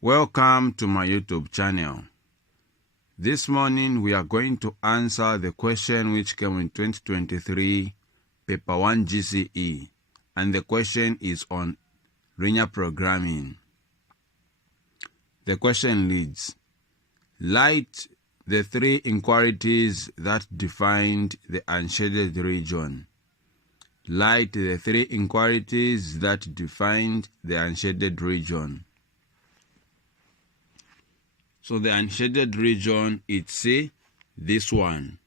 Welcome to my YouTube channel. This morning we are going to answer the question which came in 2023 paper 1 GCE, and the question is on linear programming. The question reads, write the three inequalities that defined the unshaded region. Write the three inequalities that defined the unshaded region. So the unshaded region, it's this one.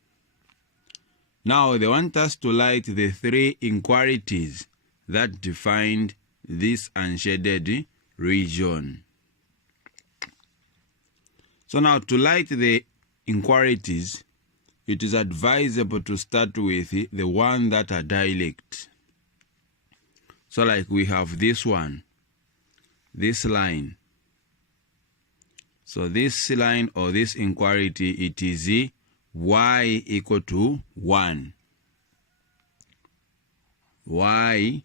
Now they want us to write the three inequalities that defined this unshaded region. So now to write the inequalities, it is advisable to start with the one that are direct. So like we have this one, this line. So this line or this inequality, it is y equal to 1. Y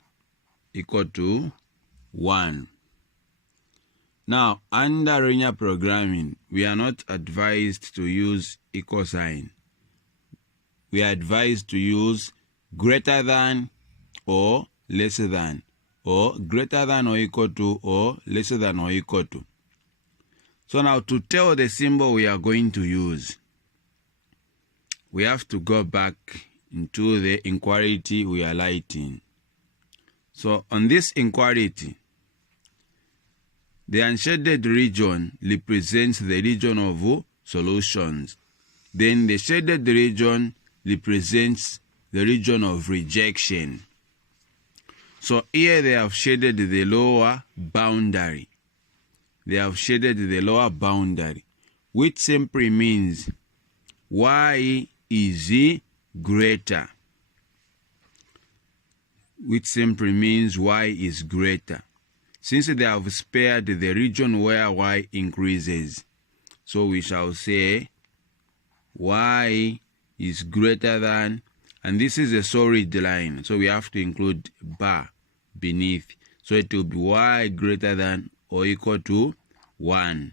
equal to 1. Now, under linear programming, we are not advised to use equal sign. We are advised to use greater than or lesser than, or greater than or equal to, or lesser than or equal to. So now to tell the symbol we are going to use, we have to go back into the inequality we are writing. So on this inequality, the unshaded region represents the region of solutions. Then the shaded region represents the region of rejection. So here they have shaded the lower boundary. They have shaded the lower boundary, which simply means y is greater. Which simply means y is greater. Since they have spared the region where y increases, so we shall say y is greater than, and this is a solid line, so we have to include bar beneath. So it will be y greater than or equal to 1.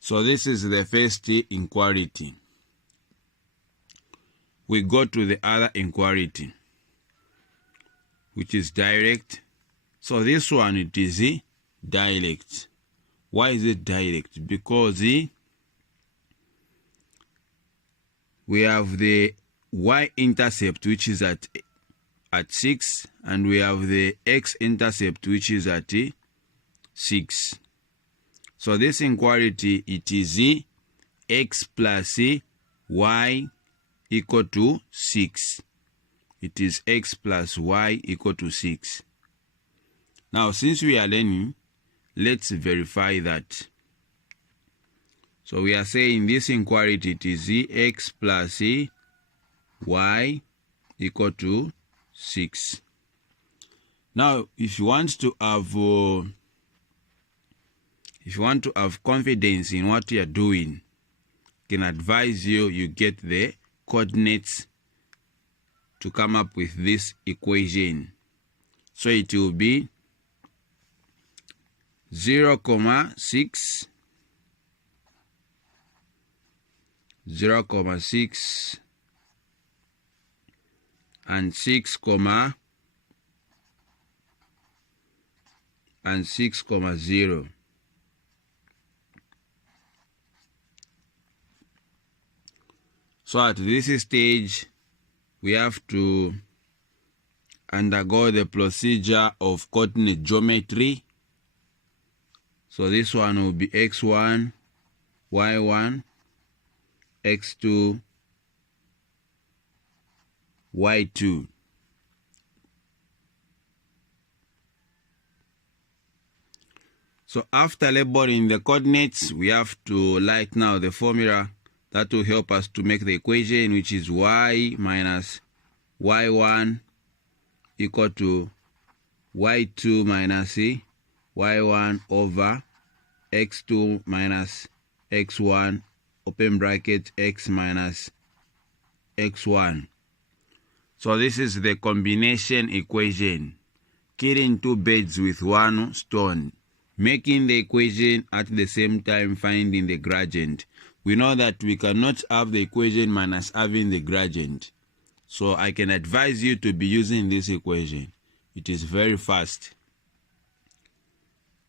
So this is the first inequality. We go to the other inequality, which is direct. So this one, it is direct. Why is it direct? Because we have the y-intercept, which is at 6, and we have the x-intercept, which is at 6. So this inequality, it is x plus y equal to 6. It is x plus y equal to 6. Now, since we are learning, let's verify that. So we are saying this inequality, it is x plus y equal to 6. Now, if you want to have confidence in what you are doing, I can advise you get the coordinates to come up with this equation. So it will be 0,6, 0,6, and 6, and 6,0. So at this stage, we have to undergo the procedure of coordinate geometry. So this one will be x1, y1, x2, y2. So after labeling the coordinates, we have to write now the formula that will help us to make the equation, which is y minus y1 equal to y2 minus y1 over x2 minus x1, open bracket, x minus x1. So this is the combination equation. killing two birds with one stone, making the equation at the same time finding the gradient. We know that we cannot have the equation minus having the gradient. So I can advise you to be using this equation. It is very fast.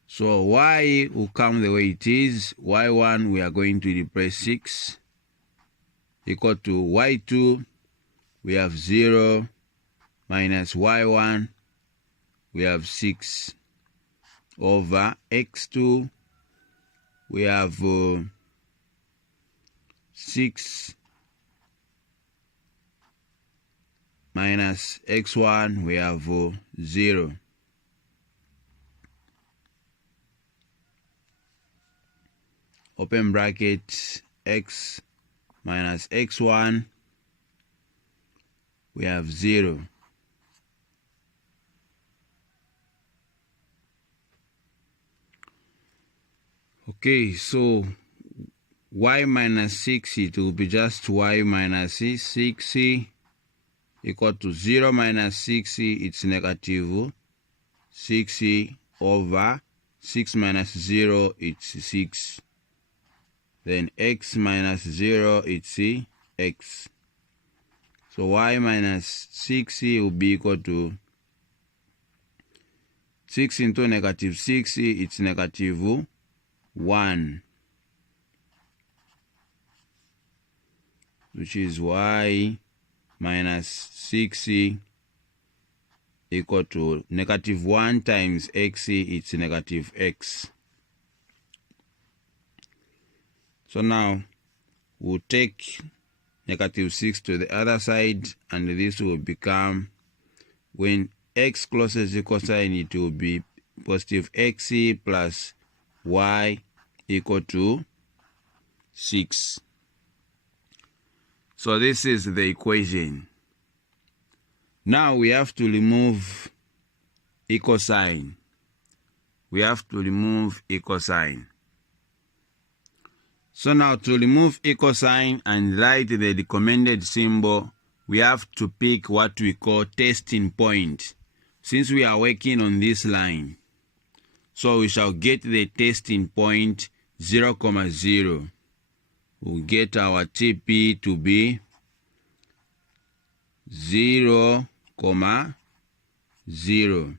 So y will come the way it is. Y1 we are going to replace 6 equal to y2 we have 0 minus y1 we have 6 over x2 we have 6 minus x1 we have 0. Open bracket, x minus x1 we have 0. Okay, so y minus 6, it will be just y minus 6 equal to 0 minus 6, it's negative 6 over 6 minus 0, it's 6. Then x minus 0, it's x. So y minus 6 will be equal to 6 into negative 6, it's negative 1. Which is y minus 6 equal to negative 1 times x, it's negative x. So now we'll take negative 6 to the other side, and this will become, when x closes equal sign, it will be positive x plus y equal to 6. So this is the equation. Now we have to remove equal sign. We have to remove equal sign. So now to remove equal sign and write the recommended symbol, we have to pick what we call testing point, since we are working on this line. So we shall get the testing point 0, 0. We'll get our TP to be 0, 0.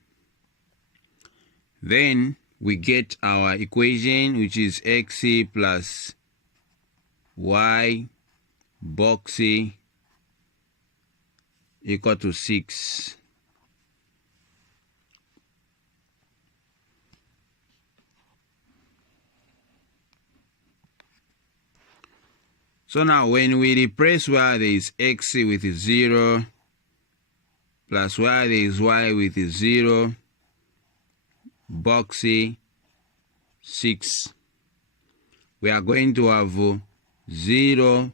Then we get our equation, which is x plus y box equal to 6. So now when we replace where there is x with 0 plus where there is y with 0, box 6, we are going to have 0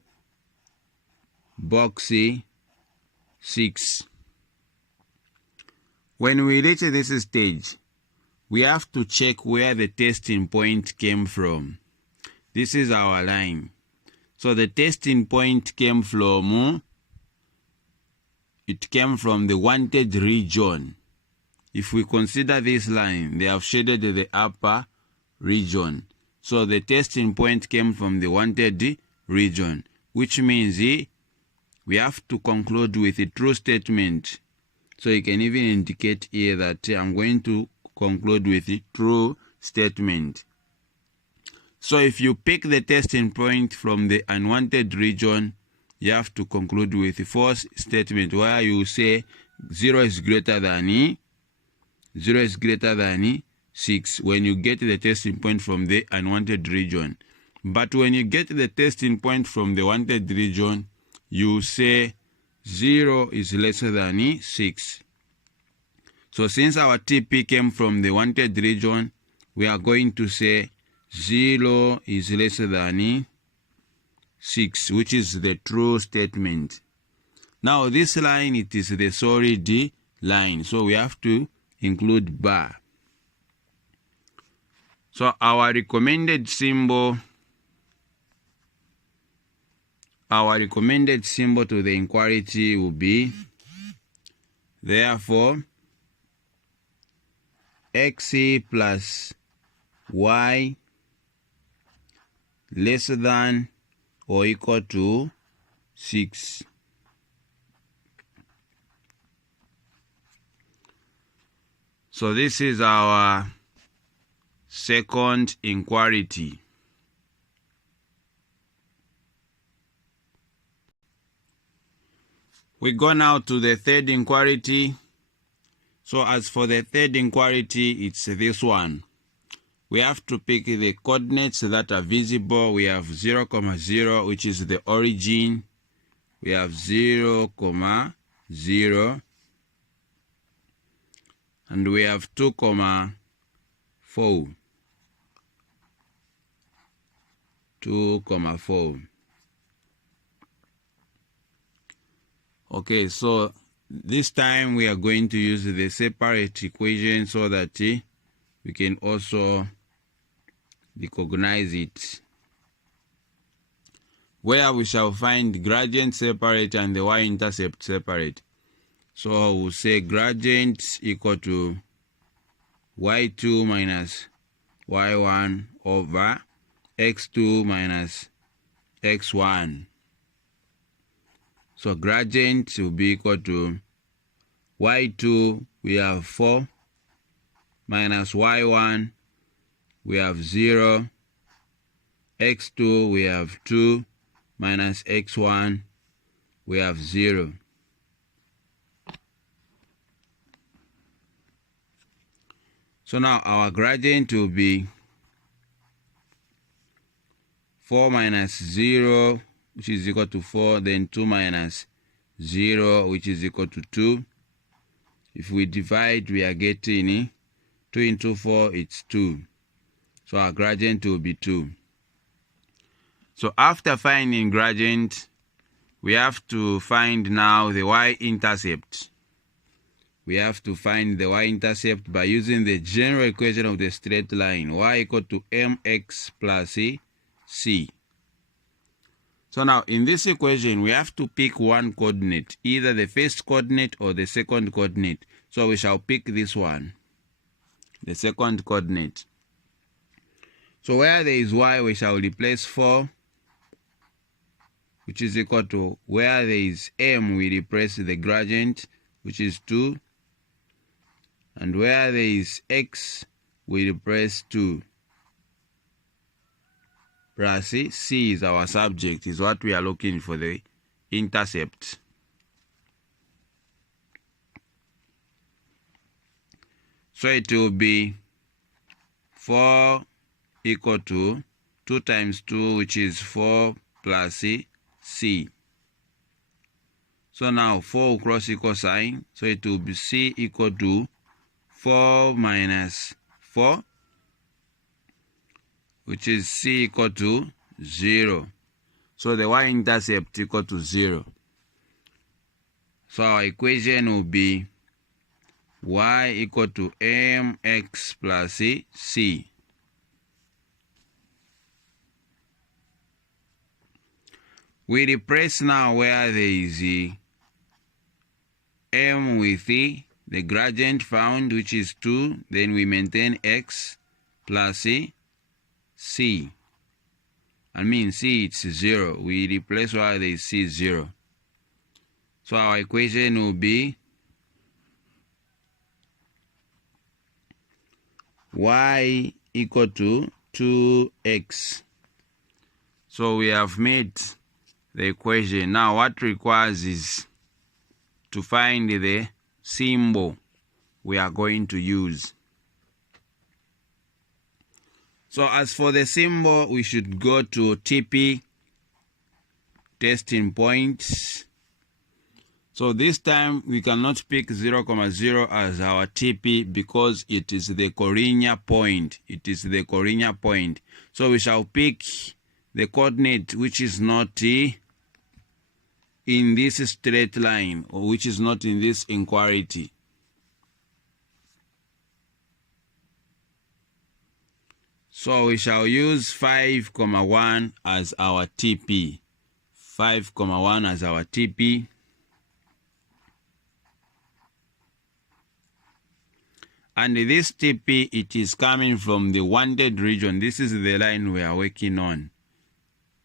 box 6. When we reach this stage, we have to check where the testing point came from. This is our line. So the testing point came from, the wanted region. If we consider this line, they have shaded the upper region. So the testing point came from the wanted region, which means we have to conclude with a true statement. So you can even indicate here that I'm going to conclude with a true statement. So if you pick the testing point from the unwanted region, you have to conclude with a false statement where you say 0 is greater than 6 when you get the testing point from the unwanted region. But when you get the testing point from the wanted region, you say 0 is lesser than 6. So since our TP came from the wanted region, we are going to say 0 is lesser than 6, which is the true statement. Now this line, it is the solid line, so we have to include bar. So our recommended symbol to the inequality will be, therefore, x plus y less than or equal to 6. So this is our second inequality. We go now to the third inequality. So as for the third inequality, it's this one. We have to pick the coordinates that are visible. We have 0, 0, which is the origin. We have 0, 0. And we have 2, 4. 2, 4. Okay, so this time we are going to use the separate equation so that we can also recognize it, where we shall find gradient separate and the y-intercept separate. So we'll say gradient equal to y2 minus y1 over x2 minus x1. So gradient will be equal to y2, we have 4, minus y1, we have 0, x2, we have 2, minus x1, we have 0. So now our gradient will be 4 minus 0, which is equal to 4, then 2 minus 0, which is equal to 2. If we divide, we are getting 2 into 4, it's 2. So our gradient will be 2. So after finding gradient, we have to find now the y-intercept. We have to find the y-intercept by using the general equation of the straight line, y equal to mx plus c. So now in this equation, we have to pick one coordinate, either the first coordinate or the second coordinate. So we shall pick this one, the second coordinate. So where there is y, we shall replace 4, which is equal to, where there is m, we replace the gradient, which is 2. And where there is x, we replace 2. Plus c is our subject, is what we are looking for, the intercept. So it will be 4 equal to 2 times 2, which is 4 plus c. So now 4 will cross equal sign, so it will be c equal to 4 minus 4, which is c equal to 0. So the y-intercept equal to 0. So our equation will be y equal to mx plus c. We replace now where there is m with the gradient found, which is 2. Then we maintain x plus c. I mean c, it's 0. We replace where there is c 0. So our equation will be y equal to 2x. So we have made the equation. Now what requires is to find the symbol we are going to use. So as for the symbol, we should go to TP, testing points. So this time we cannot pick 0, 0 as our TP because it is the coordinate point. It is the coordinate point. So we shall pick the coordinate which is not in this straight line, or which is not in this inequality. So we shall use 5, 1 as our TP. 5, 1 as our TP. And this TP, it is coming from the wanted region. This is the line we are working on.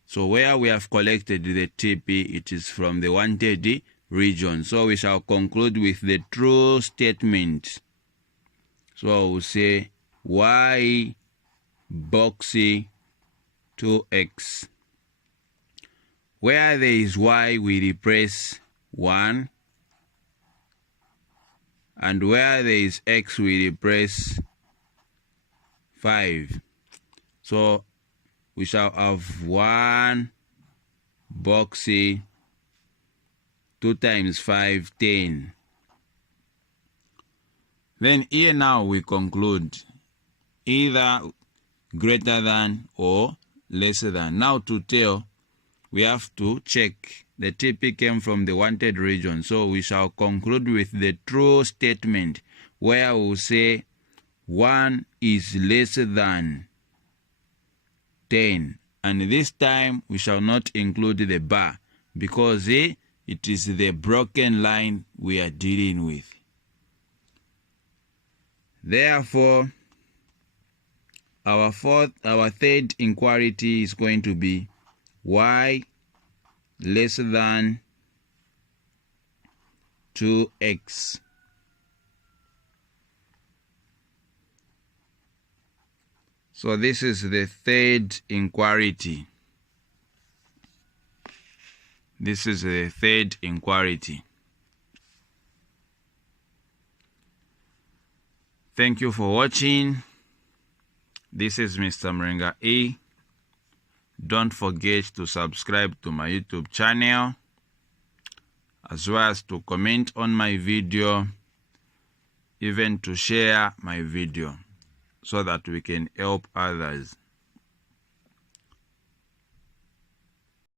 So where we have collected the TP, it is from the wanted region. So we shall conclude with the true statement. So we'll say y boxy 2x. Where there is y, we replace 1. And where there is x, we replace 5. So we shall have 1 boxy 2 times 5, 10. Then here now we conclude either greater than or lesser than. Now to tell, we have to check the TP came from the wanted region. So we shall conclude with the true statement where we will say 1 is lesser than 10. And this time we shall not include the bar because it is the broken line we are dealing with. Therefore, our third inequality is going to be y lesser than 2x. So this is the third inequality. This is the third inequality. Thank you for watching. This is Mr. Mringa E. Don't forget to subscribe to my YouTube channel, as well as to comment on my video, even to share my video, so that we can help others.